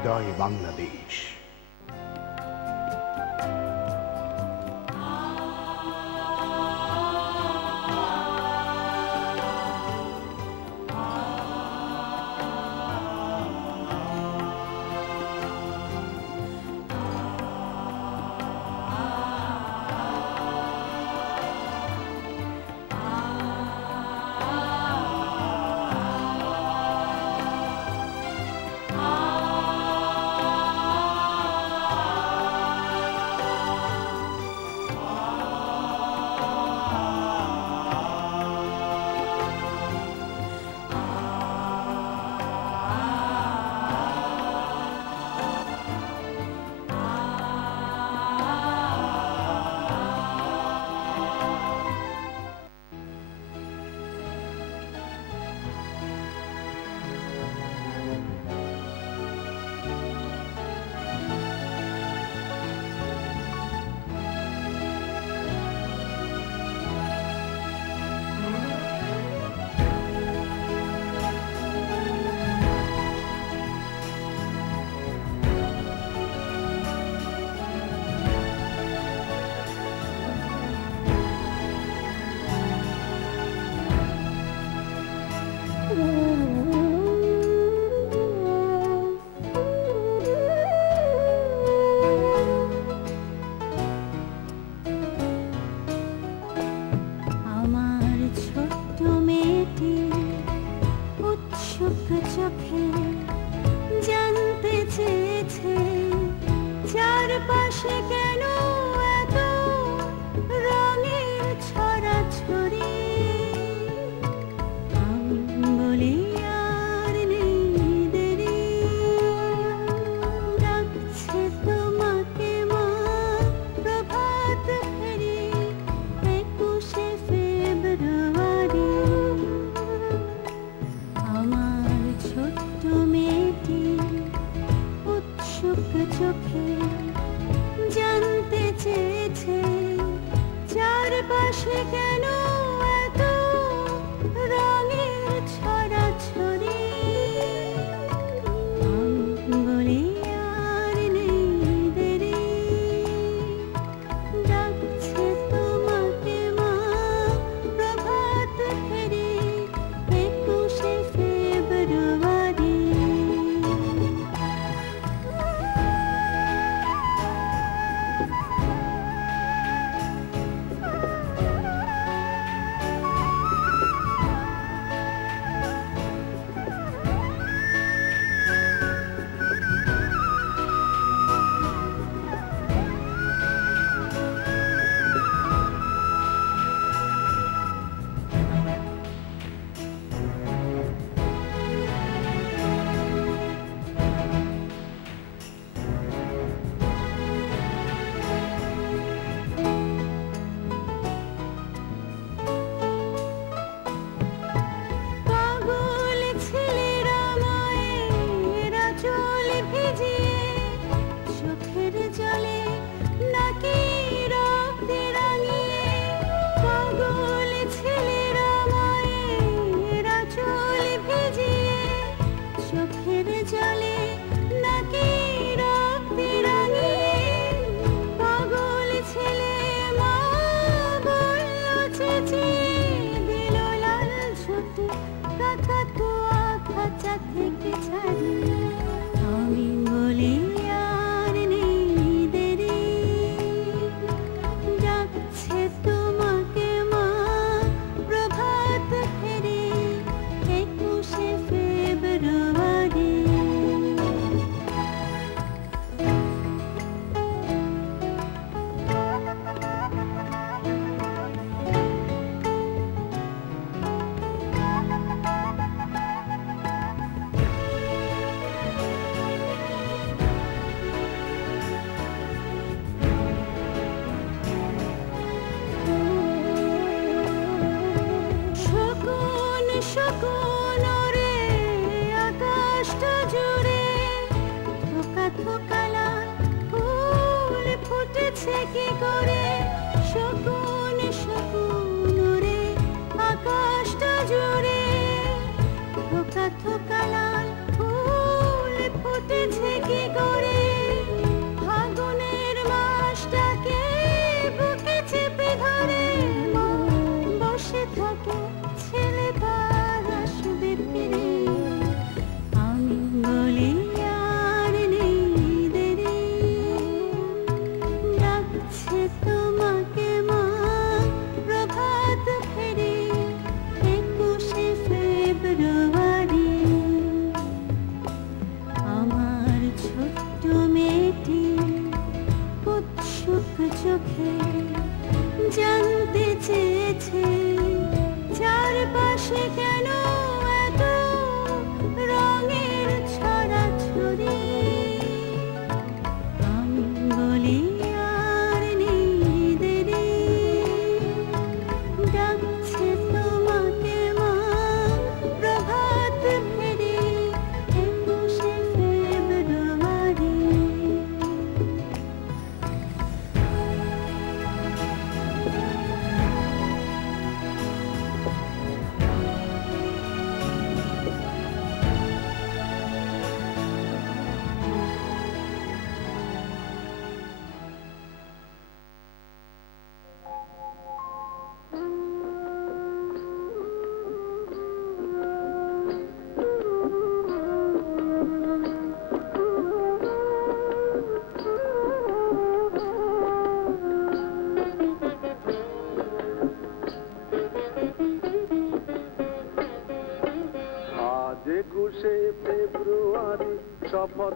হৃদয় বাংলাদেশ। থোকা থোকা লাল ফুল ফুটেছে কি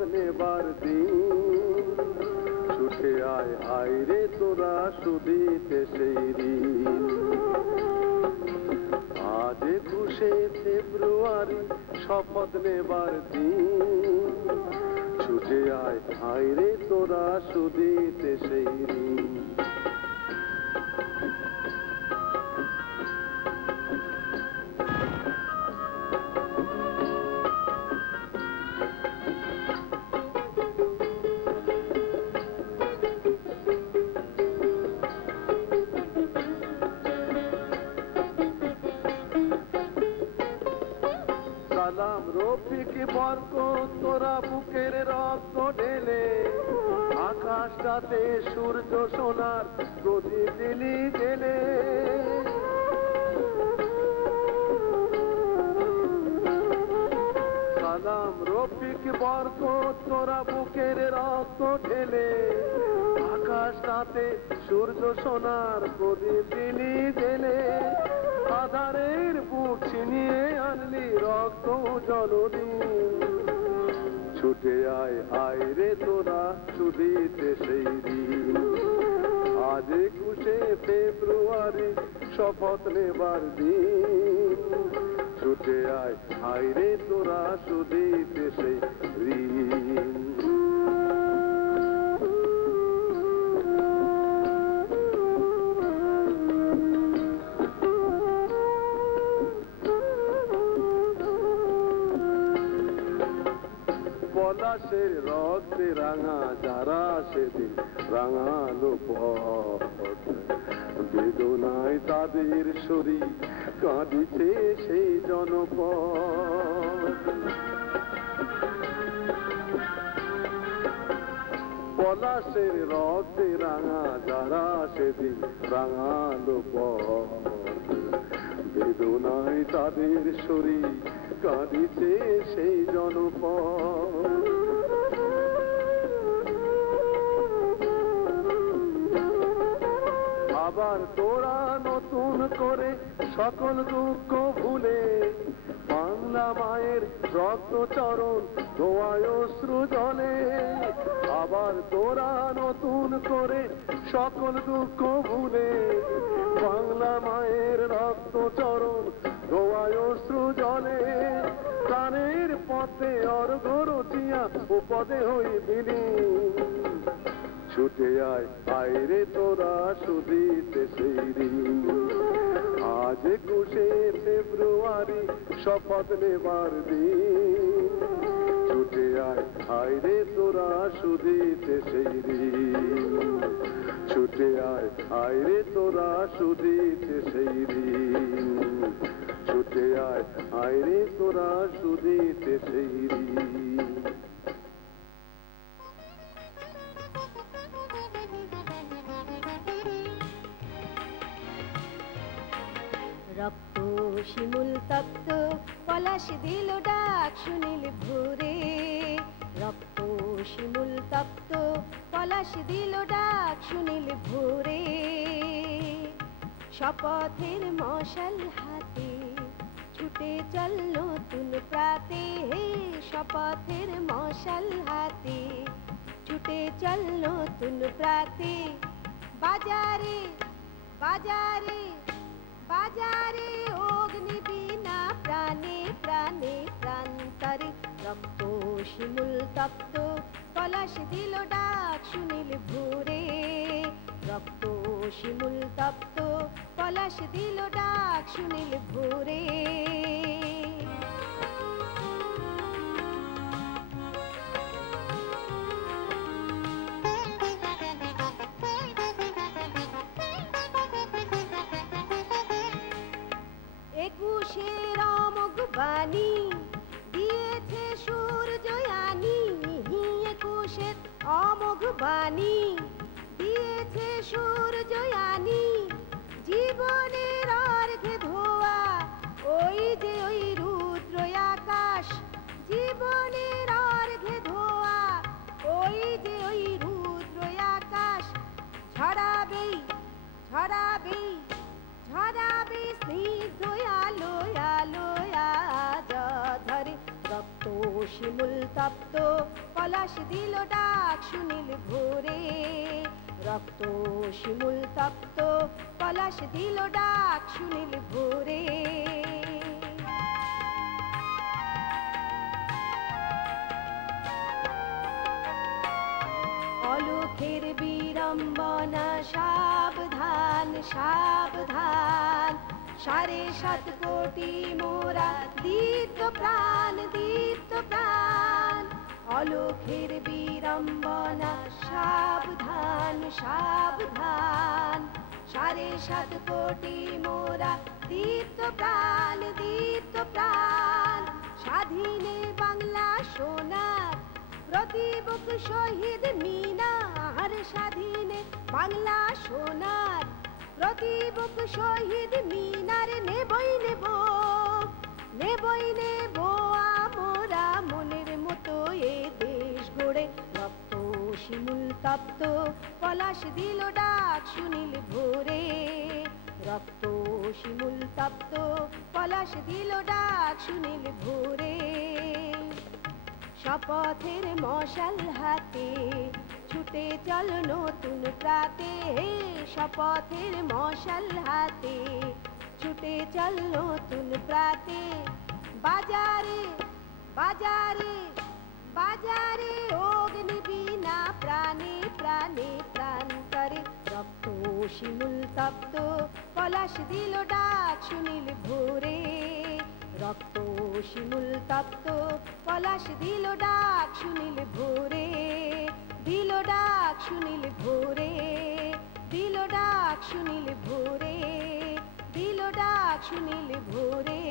নেবার দিন ছুটে আয় আয় রে তোরা শুধিতে সেই ঋণ আজ ২১শে ফেব্রুয়ারি শপথ নেবার দিন ছুটে আয় আয় রে তোরা শুধিতে সেই ঋণ সালাম রফিক বরকত তোরা বুকের রক্ত ঢেলে আকাশটাতে সূর্য সোনার প্রদীপ দিলি জেলে সালাম রফিক বরকত তোরা বুকের রক্ত ঢেলে আকাশটাতে সূর্য সোনার প্রদীপ দিলি জেলে আধারের বুক ছিনিয়ে আনলি রক্ত জলদিন ছুটে আয় আয় রে তোরা শুধিতে সেই ঋণ আজ ২১শে ফেব্রুয়ারি শপথ নেবার দিন ছুটে আয় আয় রে তোরা শুধিতে সেই ঋণ পলাশের রক্তে রাঙা যারা সেদিন রাঙালো পথ বেদনায় তাদের শরীর কাঁদিছে সেই জনপদ পলাশের রক্তে রাঙা যারা সেদিন রাঙালো পথ বেদনায় তাদের শরীর কাঁদিছে সেই জনপদ আবার তোরা নতুন করে সকল দুঃখ ভুলে বাংলা মায়ের রক্ত চরণ ধোয়ায় অশ্রু জলে আবার তোরা নতুন করে সকল দুঃখ ভুলে বাংলা মায়ের রক্ত চরণ ধোয়ায় অশ্রু জলে প্রাণের পথে অর্ঘ রচিয়া উপদে হই বিলীন ছুটে আয় আয় রে তোরা শুধিতে সেই ঋণ আজ ২১শে ফেব্রুয়ারি শপথ নেবার দিন ছুটে আয় আয় রে তোরা শুধিতে সেই ঋণ ছুটে আয় আয় রে তোরা শুধিতে সেই ঋণ ছুটে আয় আয় রে তোরা শুধিতে সেই ঋণ রক্ত শিমুল তপ্ত পলাশ দিল ডাক শুনিল ভোরে রক্ত শিমুল তপ্ত পলাশ দিল ডাক শুনিল ভোরে শপথের মশাল হাতে ছুটে চল নতুন প্রাতে হে শপথের মশাল হাতে ছুটে চল নতুন প্রাতে বাজারে বাজারে বাজারে অগ্নি বিনা প্রাণে প্রাণে প্রান্তরে রক্ত শিমুল তপ্ত পলাশ দিল ডাক শুনিল ভোরে রক্ত শিমুল তপ্ত পলাশ দিল ডাক শুনিল ভোরে একুশের অমোঘ বাণী দিয়েছে সূর্যয়ানী একুশের অমোঘ বাণী দিয়েছে সূর্যয়ানী জীবনের অর্ঘে ধোয়া ওই যে ওই রুদ্র আকাশ জীবনের অর্ঘে ধোয়া ওই যে ওই রুদ্র আকাশ ছড়াবেই ছড়াবেই ছড়াবে স্নিগ্ধ আলো আলো আজ ধরে রক্ত শিমুল তপ্ত পলাশ দিল ডাক সুনীল ভোরে, রক্ত শিমুল তপ্ত পলাশ দিল ডাক সুনীল ভোরে। অলোকের বিড়ম্বনা সাবধান সাবধান, 7.5 কোটি মোরা দীপ্ত প্রাণ দীপ্ত প্রাণ। অলোকের বিড়ম্বনা সাবধান সাবধান, 7.5 কোটি মোরা দীপ্ত প্রাণ দীপ্ত প্রাণ। স্বাধীনে বাংলা সোনার প্রতিবুক শহীদ মিনার, স্বাধীনে বাংলা সোনার প্রতিবুক শহীদ মিনার। নেবই নেব নেবই নেব আমরা মনের মতো এ দেশ গড়ে, রক্ত শিমুল তপ্ত পলাশ দিল ডাক সুনীল ভোরে, রক্ত শিমুল তপ্ত পলাশ দিল ডাক সুনীল ভোরে। শপথের মশাল হাতে ছুটে চল নতুন প্রাতে, শপথের মশাল হাতে ছুটে চল নতুন প্রাতে। বাজারে বাজারে বাজারে অগ্নি বিনা প্রাণে প্রাণে প্রাণ করে, রক্ত শিমুল তপ্ত পলাশ দিল ডাক সুনীল ভোরে, রক্ত শিমুল তপ্ত পলাশ দিল ডাক সুনীল ভোরে, দিল ডাক সুনীল ভোরে, দিল ডাক সুনীল ভোরে, দিল ডাক সুনীল ভোরে।